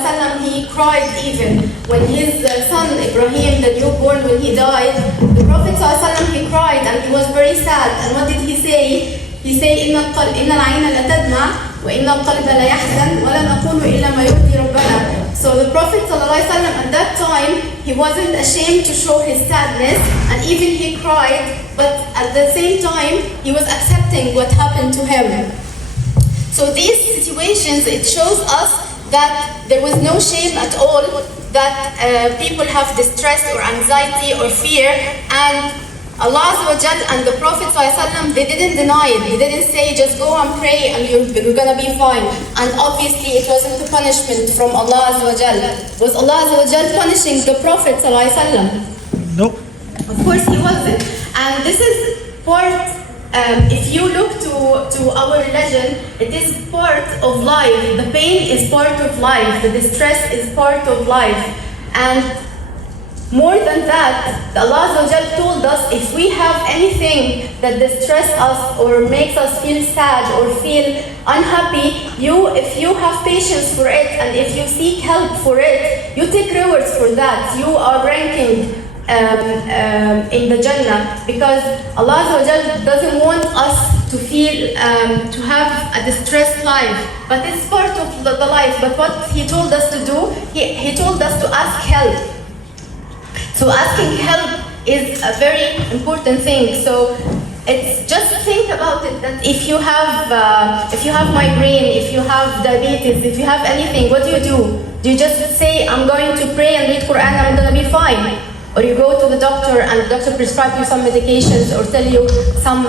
ﷺ, he cried even. When his son Ibrahim, the newborn, when he died, the Prophet ﷺ, he cried and he was very sad. And what did he say? He said, إن العين لا تدمع وإن القلب لا يحزن ولا نقول إلا ما يرضي ربنا. So the Prophet ﷺ at that time, he wasn't ashamed to show his sadness, and even he cried, but at the same time, he was accepting what happened to him. So these situations, it shows us that there was no shame at all, that people have distress or anxiety or fear, and Allah Azza wa Jal and the Prophet ﷺ, they didn't deny it. They didn't say, just go and pray and you're gonna be fine. And obviously it wasn't a punishment from Allah Azza wa Jal. Was Allah Azza wa Jal punishing the Prophet ﷺ? Nope. Of course he wasn't. And this is part, if you look to our religion, it is part of life. The pain is part of life. The distress is part of life. And more than that, Allah Azza wa Jal told us, if we have anything that distress us or makes us feel sad or feel unhappy, if you have patience for it and if you seek help for it, you take rewards for that. You are ranking in the Jannah, because Allah Azza wa Jal doesn't want us to feel, to have a distressed life. But it's part of the life. But what He told us to do, He told us to ask help. So asking help is a very important thing. So it's just think about it, that if you have migraine, if you have diabetes, if you have anything, what do? Do you just say, I'm going to pray and read Quran and I'm going to be fine? Or you go to the doctor and the doctor prescribes you some medications or tell you some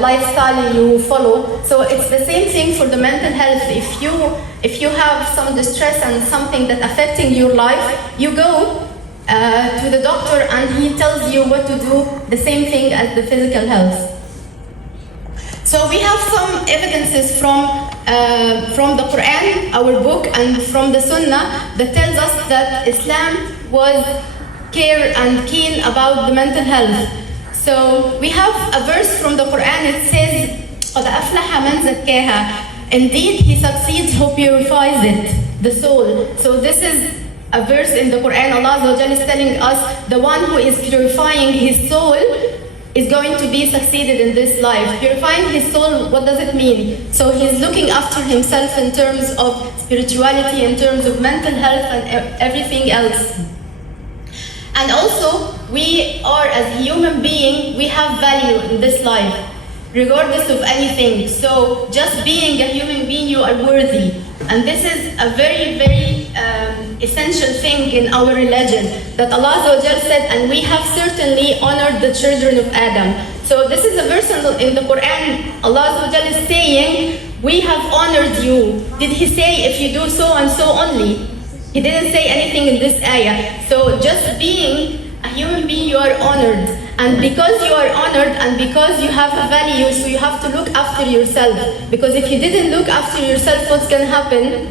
lifestyle you follow. So it's the same thing for the mental health. If you have some distress and something that's affecting your life, you go to the doctor and he tells you what to do, the same thing as the physical health. So we have some evidences from the Quran, our book, and from the Sunnah that tells us that Islam was care and keen about the mental health. So we have a verse from the Quran. It says, قَدْ أَفْلَحَ مَنْ زَكَّاهَا. Indeed, he succeeds who purifies it, the soul. So this is a verse in the Quran. Allah Azza wa Jalla is telling us the one who is purifying his soul is going to be succeeded in this life. Purifying his soul, what does it mean? So he's looking after himself in terms of spirituality, in terms of mental health and everything else. And also, we are, as a human being, we have value in this life, regardless of anything. So just being a human being, you are worthy. And this is a very, very essential thing in our religion, that Allah Azza wa Jal said, and we have certainly honored the children of Adam. So this is a verse in the Quran. Allah Azza wa Jal is saying, we have honored you. Did He say if you do so and so only? He didn't say anything in this ayah. So just being a human being, you are honored. And because you are honored and because you have a value, so you have to look after yourself. Because if you didn't look after yourself, what's going to happen?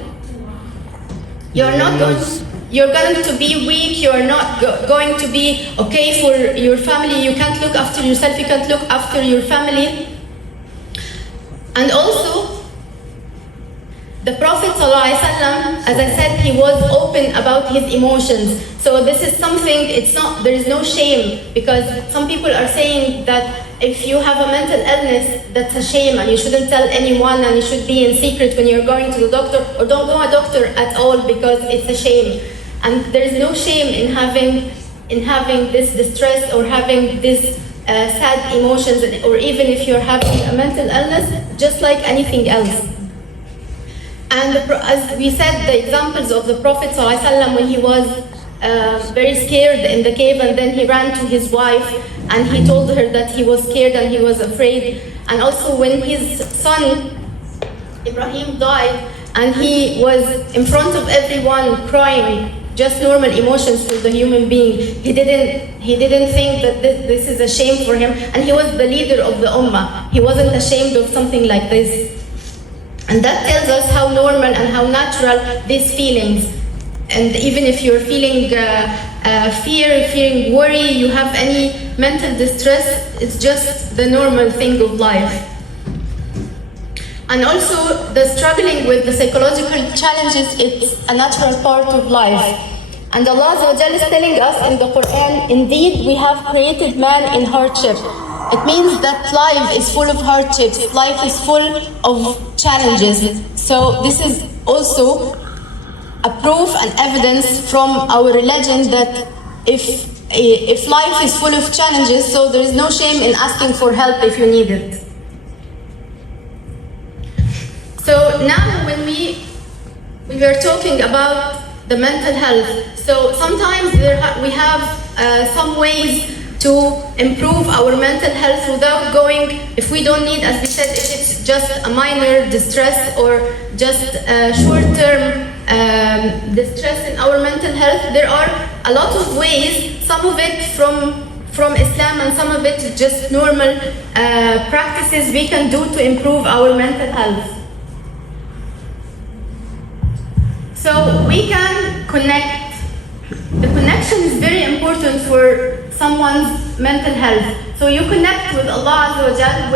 You're going to be weak. You're not going to be okay for your family. You can't look after yourself. You can't look after your family. And also, the Prophet ﷺ, as I said, he was open about his emotions. So this is something, there is no shame, because some people are saying that if you have a mental illness, that's a shame and you shouldn't tell anyone and you should be in secret when you're going to the doctor, or don't go to a doctor at all because it's a shame. And there is no shame in having this distress or having this sad emotions, or even if you're having a mental illness, just like anything else. And as we said, the examples of the Prophet ﷺ when he was very scared in the cave, and then he ran to his wife and he told her that he was scared and he was afraid. And also when his son Ibrahim died and he was in front of everyone crying, just normal emotions for the human being. He didn't think that this is a shame for him, and he was the leader of the ummah. He wasn't ashamed of something like this. And that tells us how normal and how natural these feelings. And even if you're feeling fear, feeling worry, you have any mental distress, it's just the normal thing of life. And also the struggling with the psychological challenges, it's a natural part of life. And Allah Azza wa Jal is telling us in the Quran, indeed we have created man in hardship. It means that life is full of hardships, life is full of challenges. So this is also a proof and evidence from our religion that if life is full of challenges, so there is no shame in asking for help if you need it. So now when we are talking about the mental health, so sometimes we have some ways to improve our mental health without going, if we don't need, as we said, if it's just a minor distress or just a short-term distress in our mental health, there are a lot of ways, some of it from Islam and some of it just normal practices we can do to improve our mental health. So we can connect. The connection is very important for someone's mental health. So you connect with Allah Azza wa Jal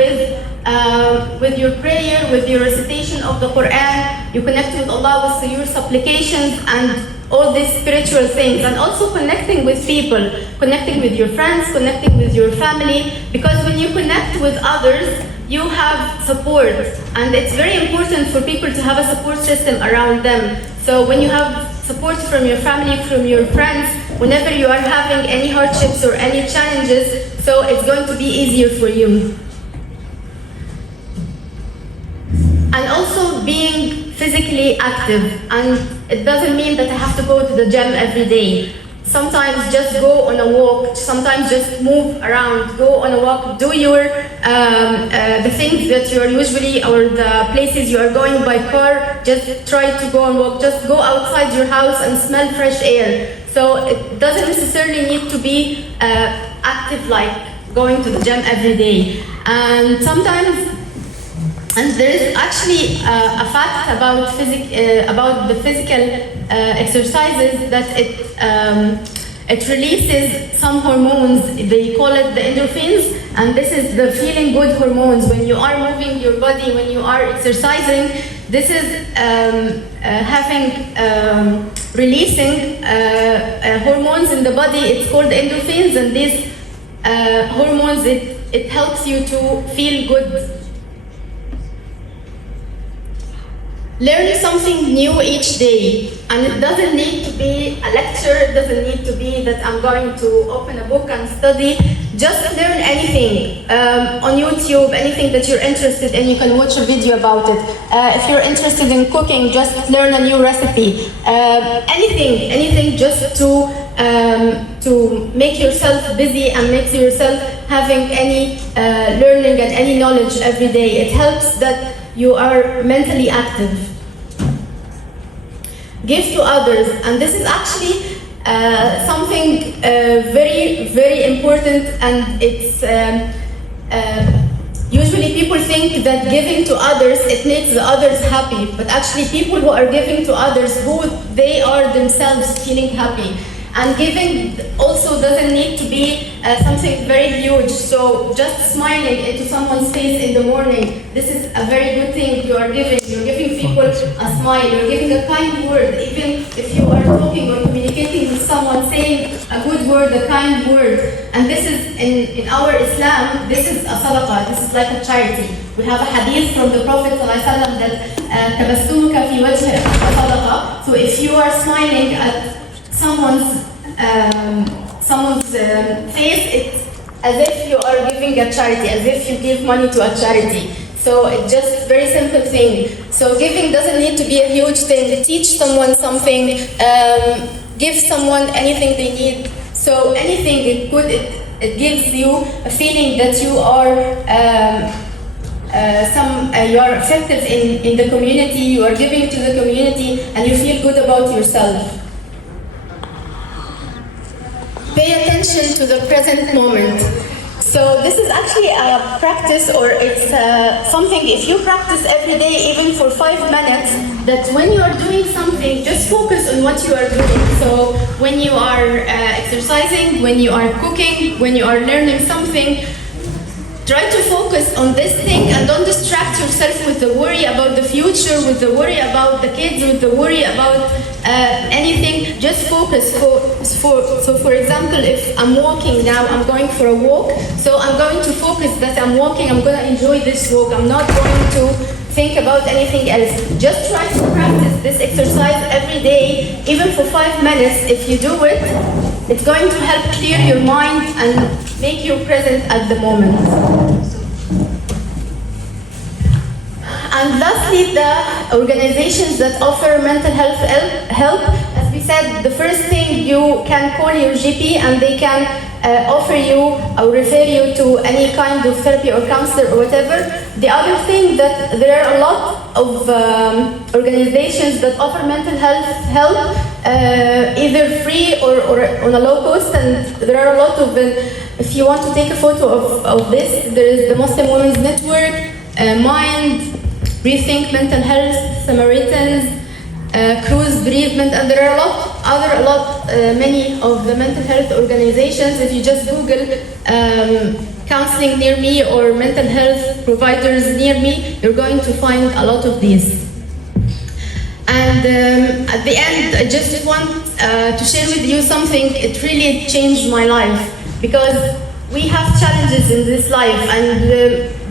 with your prayer, with your recitation of the Quran. You connect with Allah with your supplications and all these spiritual things. And also connecting with people, connecting with your friends, connecting with your family. Because when you connect with others, you have support. And it's very important for people to have a support system around them. So when you have support from your family, from your friends, whenever you are having any hardships or any challenges, so it's going to be easier for you. And also being physically active, and it doesn't mean that I have to go to the gym every day. Sometimes just go on a walk, sometimes just move around, go on a walk, do your, the things that you are usually, or the places you are going by car, just try to go and walk, just go outside your house and smell fresh air. So it doesn't necessarily need to be active like going to the gym every day. And sometimes, and there is actually a fact about the physical exercises that it releases some hormones. They call it the endorphins, and this is the feeling good hormones. When you are moving your body, when you are exercising, this is releasing hormones in the body. It's called endorphins, and these hormones, it helps you to feel good. Learn something new each day, and it doesn't need to be a lecture, it doesn't need to be that I'm going to open a book and study. Just learn anything on YouTube, anything that you're interested in, you can watch a video about it. If you're interested in cooking, just learn a new recipe. Anything just to make yourself busy and make yourself having any learning and any knowledge every day. It helps that you are mentally active. Give to others, and this is actually something very, very important, and it's usually people think that giving to others, it makes the others happy, but actually people who are giving to others, who they are themselves feeling happy. And giving also doesn't need to be something very huge. So just smiling into someone's face in the morning, this is a very good thing you are giving. You're giving people a smile, you're giving a kind word. Even if you are talking or communicating with someone, saying a good word, a kind word. And this is, in our Islam, this is a sadaqah, this is like a charity. We have a hadith from the Prophet ﷺ that تَبَسُّمُكَ فِي وَجْهِ صَدَقَةً. So if you are smiling at someone's face, it's as if you are giving a charity, as if you give money to a charity. So it's just a very simple thing. So giving doesn't need to be a huge thing. Teach someone something, give someone anything they need. So anything, it gives you a feeling that you are you are effective in the community, you are giving to the community, and you feel good about yourself. Pay attention to the present moment. So this is actually a practice, or it's something, if you practice every day, even for 5 minutes, that when you are doing something, just focus on what you are doing. So when you are exercising, when you are cooking, when you are learning something, try to focus on this thing and don't distract yourself with the worry about the future, with the worry about the kids, with the worry about anything. Just focus. So for example, if I'm walking now, I'm going for a walk, so I'm going to focus that I'm walking, I'm going to enjoy this walk. I'm not going to think about anything else. Just try to practice this exercise every day, even for 5 minutes. If you do it, it's going to help clear your mind and make you present at the moment. And lastly, the organizations that offer mental health help, as we said, the first thing, you can call your GP and they can offer you or refer you to any kind of therapy or counselor or whatever. The other thing, that there are a lot of organizations that offer mental health help, either free or on a low cost, and there are a lot of, if you want to take a photo of this, there is the Muslim Women's Network, Mind, Rethink Mental Health, Samaritans, Cruise Bereavement, and there are many of the mental health organizations. If you just Google counseling near me or mental health providers near me, you're going to find a lot of these. And at the end, I just want to share with you something. It really changed my life, because we have challenges in this life, and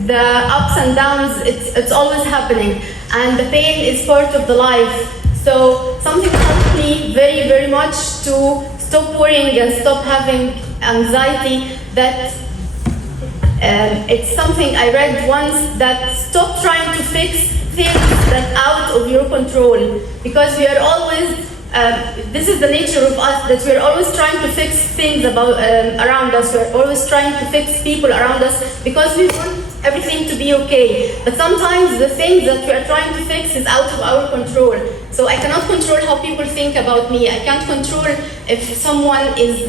the ups and downs, it's always happening, and the pain is part of the life. So something helped me very, very much to stop worrying and stop having anxiety. That it's something I read once, that stop trying to fix things that out of your control, because we are always this is the nature of us, that we're always trying to fix things around us. We're always trying to fix people around us because we want everything to be okay. But sometimes the things that we are trying to fix is out of our control. So I cannot control how people think about me. I can't control if someone is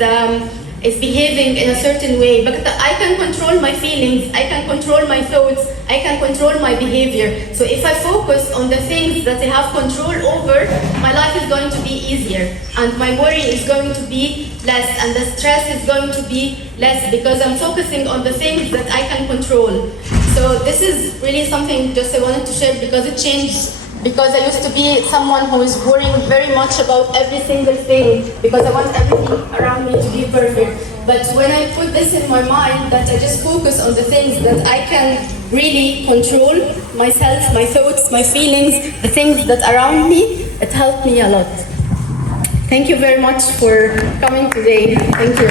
behaving in a certain way, but I can control my feelings, I can control my thoughts, I can control my behavior. So if I focus on the things that I have control over, my life is going to be easier, and my worry is going to be less, and the stress is going to be less, because I'm focusing on the things that I can control. So this is really something just I wanted to share, because it changed. Because I used to be someone who is worrying very much about every single thing, because I want everything around me to be perfect. But when I put this in my mind, that I just focus on the things that I can really control, myself, my thoughts, my feelings, the things that are around me, it helped me a lot. Thank you very much for coming today. Thank you.